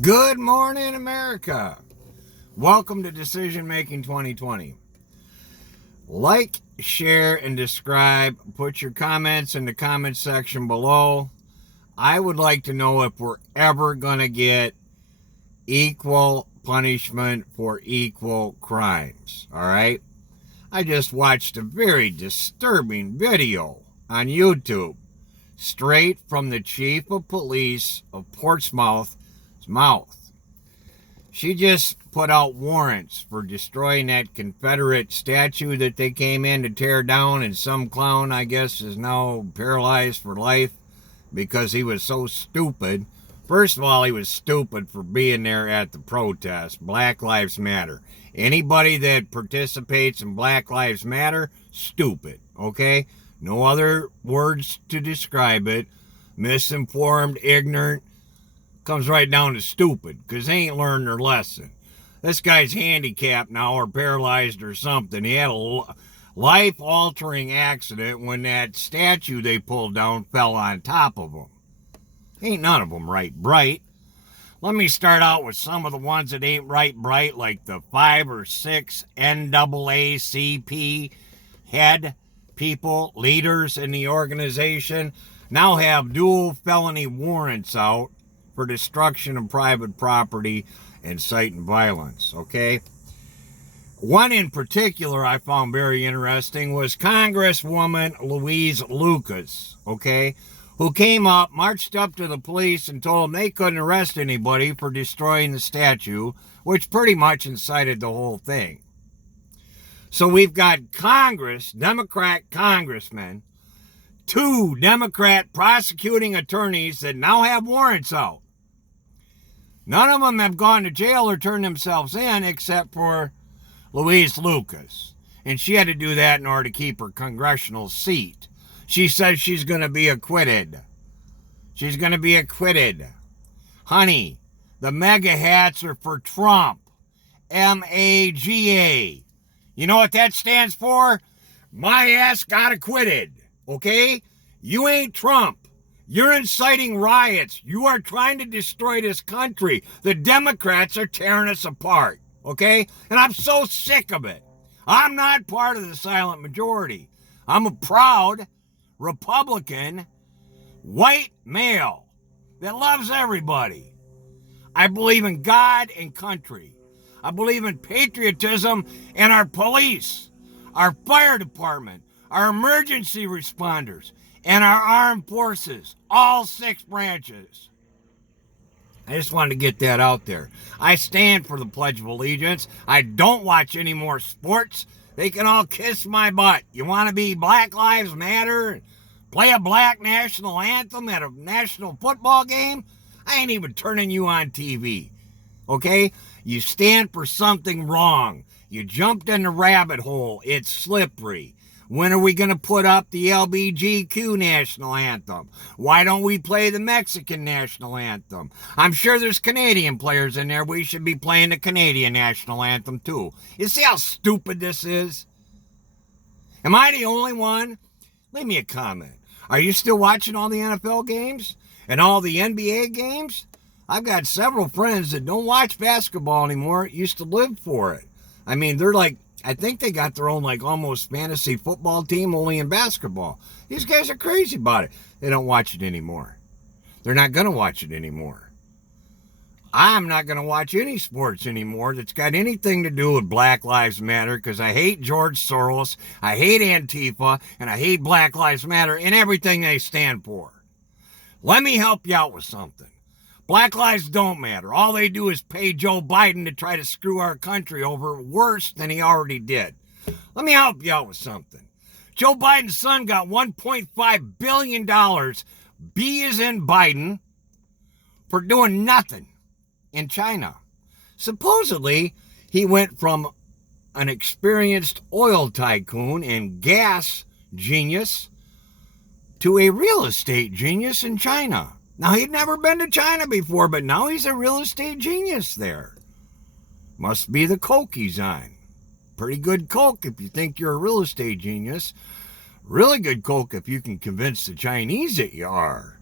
Good morning, America. Welcome to Decision Making 2020. Like, share, and describe. Put your comments in the comment section below. I would like to know if we're ever going to get equal punishment for equal crimes. All right? I just watched a very disturbing video on YouTube, straight from the chief of police of Portsmouth's mouth. She just put out warrants for destroying that Confederate statue that they came in to tear down, and some clown, I guess, is now paralyzed for life because he was so stupid. First of all, he was stupid for being there at the protest. Black Lives Matter. Anybody that participates in Black Lives Matter, stupid, okay? No other words to describe it. Misinformed, ignorant, comes right down to stupid, because they ain't learned their lesson. This guy's handicapped now or paralyzed or something. He had a life-altering accident when that statue they pulled down fell on top of him. Ain't none of them right bright. Let me start out with some of the ones that ain't right bright, like the 5 or 6 NAACP head people, leaders in the organization, now have dual felony warrants out for destruction of private property and inciting violence, okay? One in particular I found very interesting was Congresswoman Louise Lucas, okay, who came up, marched up to the police and told them they couldn't arrest anybody for destroying the statue, which pretty much incited the whole thing. So we've got Congress, Democrat congressmen, 2 Democrat prosecuting attorneys that now have warrants out. None of them have gone to jail or turned themselves in except for Louise Lucas. And she had to do that in order to keep her congressional seat. She says she's going to be acquitted. She's going to be acquitted. Honey, the MAGA hats are for Trump. MAGA. You know what that stands for? My ass got acquitted. Okay? You ain't Trump. You're inciting riots. You are trying to destroy this country. The Democrats are tearing us apart, okay? And I'm so sick of it. I'm not part of the silent majority. I'm a proud Republican white male that loves everybody. I believe in God and country. I believe in patriotism and our police, our fire department, our emergency responders, and our armed forces, all 6 branches. I just wanted to get that out there. I stand for the Pledge of Allegiance. I don't watch any more sports. They can all kiss my butt. You want to be Black Lives Matter and play a black national anthem at a national football game? I ain't even turning you on TV. Okay? You stand for something wrong. You jumped in the rabbit hole. It's slippery. When are we going to put up the LBGQ national anthem? Why don't we play the Mexican national anthem? I'm sure there's Canadian players in there. We should be playing the Canadian national anthem too. You see how stupid this is? Am I the only one? Leave me a comment. Are you still watching all the NFL games and all the NBA games? I've got several friends that don't watch basketball anymore, used to live for it. I mean, they're like, I think they got their own like almost fantasy football team only in basketball. These guys are crazy about it. They don't watch it anymore. They're not going to watch it anymore. I'm not going to watch any sports anymore that's got anything to do with Black Lives Matter because I hate George Soros, I hate Antifa, and I hate Black Lives Matter and everything they stand for. Let me help you out with something. Black lives don't matter. All they do is pay Joe Biden to try to screw our country over worse than he already did. Let me help you out with something. Joe Biden's son got $1.5 billion, B as in Biden, for doing nothing in China. Supposedly, he went from an experienced oil tycoon and gas genius to a real estate genius in China. Now, he'd never been to China before, but now he's a real estate genius there. Must be the coke he's on. Pretty good coke if you think you're a real estate genius. Really good coke if you can convince the Chinese that you are.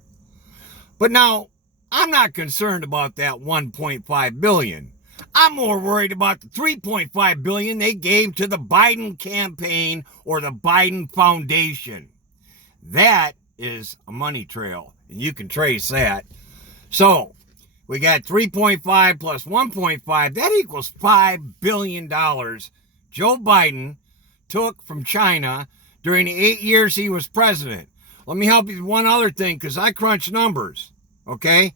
But now, I'm not concerned about that 1.5 billion. I'm more worried about the 3.5 billion they gave to the Biden campaign or the Biden Foundation. That is a money trail, and you can trace that. So, we got 3.5 plus 1.5. That equals $5 billion Joe Biden took from China during the 8 years he was president. Let me help you with one other thing, because I crunch numbers, okay?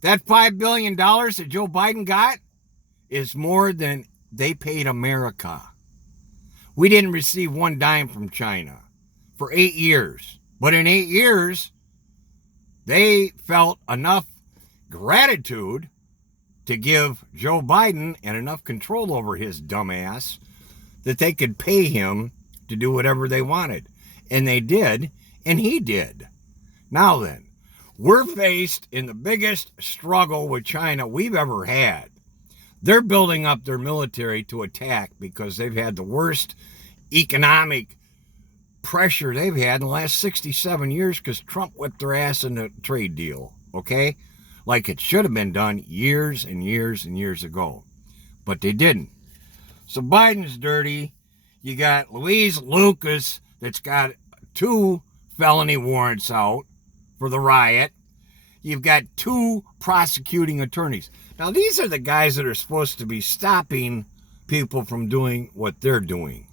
That $5 billion that Joe Biden got is more than they paid America. We didn't receive one dime from China for 8 years. But in 8 years, they felt enough gratitude to give Joe Biden and enough control over his dumb ass that they could pay him to do whatever they wanted. And they did, and he did. Now then, we're faced in the biggest struggle with China we've ever had. They're building up their military to attack because they've had the worst economic pressure they've had in the last 67 years because Trump whipped their ass in the trade deal, okay? Like it should have been done years and years and years ago. But they didn't. So Biden's dirty. You got Louise Lucas that's got 2 felony warrants out for the riot. You've got 2 prosecuting attorneys. Now, these are the guys that are supposed to be stopping people from doing what they're doing.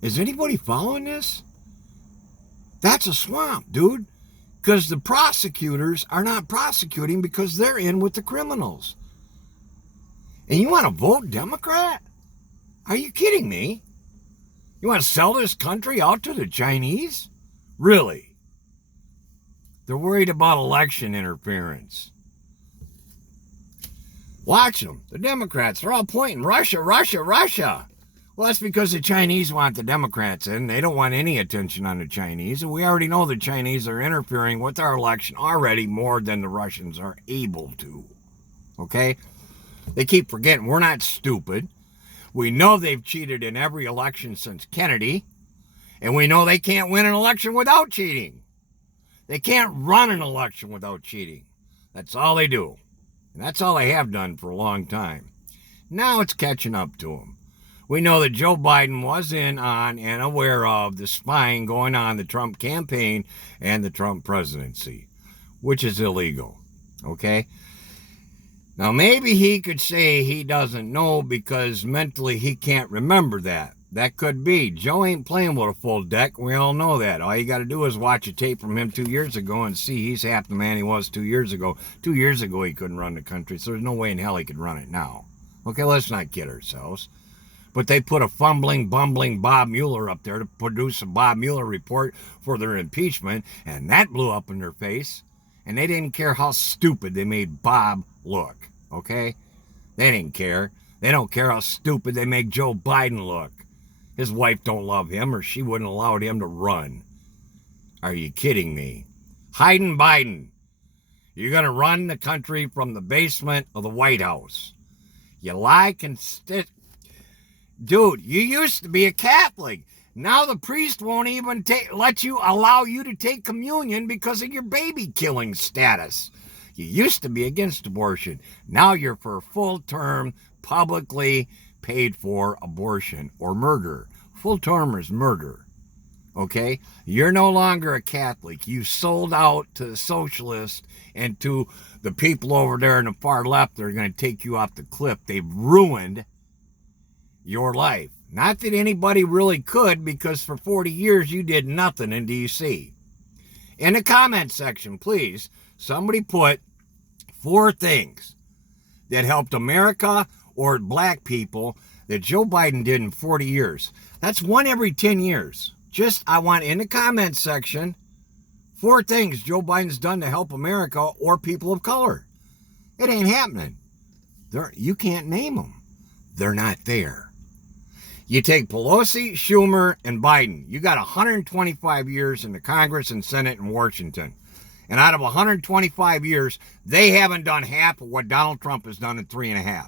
Is anybody following this? That's a swamp, dude. Because the prosecutors are not prosecuting because they're in with the criminals. And you want to vote Democrat? Are you kidding me? You want to sell this country out to the Chinese? Really? They're worried about election interference. Watch them. The Democrats, they're all pointing Russia, Russia, Russia. Well, that's because the Chinese want the Democrats in. They don't want any attention on the Chinese. And we already know the Chinese are interfering with our election already more than the Russians are able to. Okay? They keep forgetting we're not stupid. We know they've cheated in every election since Kennedy. And we know they can't win an election without cheating. They can't run an election without cheating. That's all they do. And that's all they have done for a long time. Now it's catching up to them. We know that Joe Biden was in on and aware of the spying going on in the Trump campaign and the Trump presidency, which is illegal, okay? Now, maybe he could say he doesn't know because mentally he can't remember that. That could be. Joe ain't playing with a full deck. We all know that. All you got to do is watch a tape from him 2 years ago and see he's half the man he was 2 years ago. 2 years ago, he couldn't run the country, so there's no way in hell he could run it now. Okay, let's not kid ourselves. But they put a fumbling, bumbling Bob Mueller up there to produce a Bob Mueller report for their impeachment, and that blew up in their face. And they didn't care how stupid they made Bob look, okay? They didn't care. They don't care how stupid they make Joe Biden look. His wife don't love him, or she wouldn't allow him to run. Are you kidding me? Hiding Biden. You're going to run the country from the basement of the White House. You lie consistent. Dude, you used to be a Catholic. Now the priest won't even allow you to take communion because of your baby killing status. You used to be against abortion. Now you're for full-term, publicly paid for abortion or murder. Full term is murder. Okay? You're no longer a Catholic. You sold out to the socialists and to the people over there in the far left that are going to take you off the cliff. They've ruined your life. Not that anybody really could, because for 40 years you did nothing in D.C. In the comment section, please, somebody put 4 things that helped America or black people that Joe Biden did in 40 years. That's 1 every 10 years. I want in the comment section 4 things Joe Biden's done to help America or people of color. It ain't happening. You can't name them. They're not there. You take Pelosi, Schumer, and Biden. You got 125 years in the Congress and Senate in Washington. And out of 125 years, they haven't done half of what Donald Trump has done in 3.5.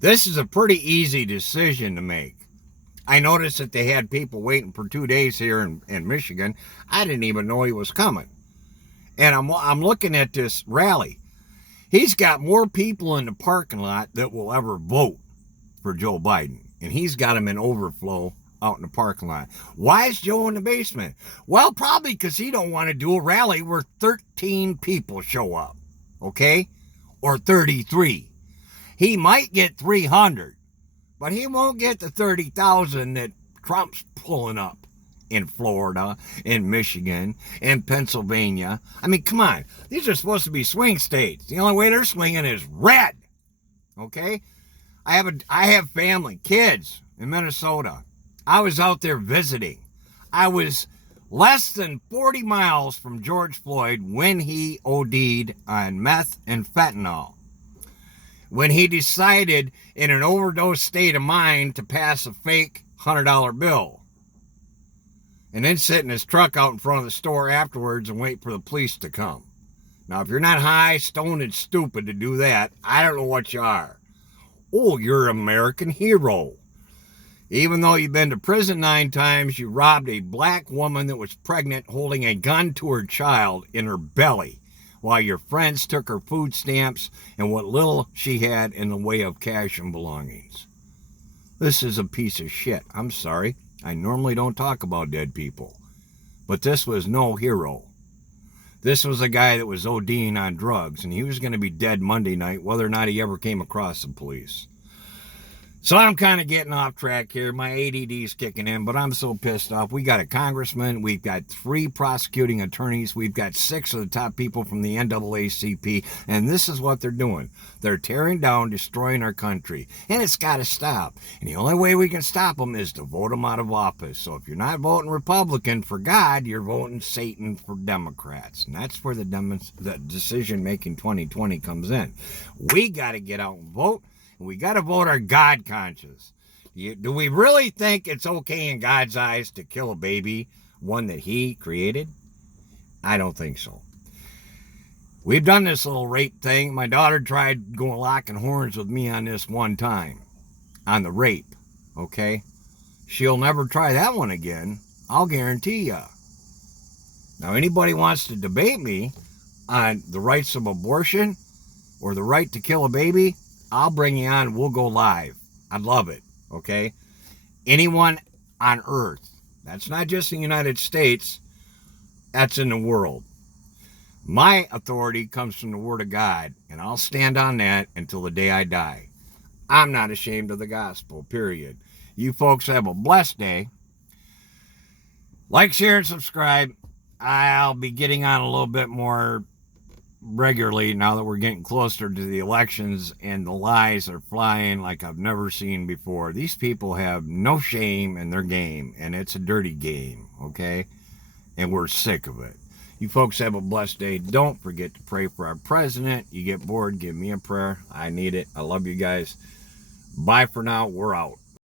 This is a pretty easy decision to make. I noticed that they had people waiting for 2 days here in Michigan. I didn't even know he was coming. And I'm looking at this rally. He's got more people in the parking lot that will ever vote for Joe Biden. And he's got them in overflow out in the parking lot. Why is Joe in the basement? Well, probably because he don't want to do a rally where 13 people show up. Okay? Or 33. He might get 300. But he won't get the 30,000 that Trump's pulling up in Florida, in Michigan, in Pennsylvania. I mean, come on. These are supposed to be swing states. The only way they're swinging is red. Okay? I have family, kids in Minnesota. I was out there visiting. I was less than 40 miles from George Floyd when he OD'd on meth and fentanyl. When he decided in an overdose state of mind to pass a fake $100 bill. And then sit in his truck out in front of the store afterwards and wait for the police to come. Now, if you're not high, stoned, and stupid to do that, I don't know what you are. Oh, you're an American hero. Even though you've been to prison 9 times, you robbed a black woman that was pregnant holding a gun to her child in her belly while your friends took her food stamps and what little she had in the way of cash and belongings. This is a piece of shit. I'm sorry. I normally don't talk about dead people. But this was no hero. This was a guy that was ODing on drugs, and he was going to be dead Monday night, whether or not he ever came across the police. So I'm kind of getting off track here. My ADD's kicking in, but I'm so pissed off. We got a congressman. We've got 3 prosecuting attorneys. We've got 6 of the top people from the NAACP, and this is what they're doing. They're tearing down, destroying our country, and it's got to stop. And the only way we can stop them is to vote them out of office. So if you're not voting Republican for God, you're voting Satan for Democrats, and that's where the decision-making 2020 comes in. We got to get out and vote. We got to vote our God conscience. Do we really think it's okay in God's eyes to kill a baby, one that he created? I don't think so. We've done this little rape thing. My daughter tried going locking horns with me on this one time, on the rape, okay? She'll never try that one again, I'll guarantee ya. Now, anybody wants to debate me on the rights of abortion or the right to kill a baby, I'll bring you on. We'll go live. I'd love it. Okay? Anyone on earth. That's not just in the United States. That's in the world. My authority comes from the Word of God, and I'll stand on that until the day I die. I'm not ashamed of the gospel, period. You folks have a blessed day. Like, share, and subscribe. I'll be getting on a little bit more regularly now that we're getting closer to the elections and the lies are flying like I've never seen before. These people have no shame in their game, and it's a dirty game, okay? And we're sick of it. You folks have a blessed day. Don't forget to pray for our president. You get bored, give me a prayer. I need it. I love you guys. Bye for now. We're out.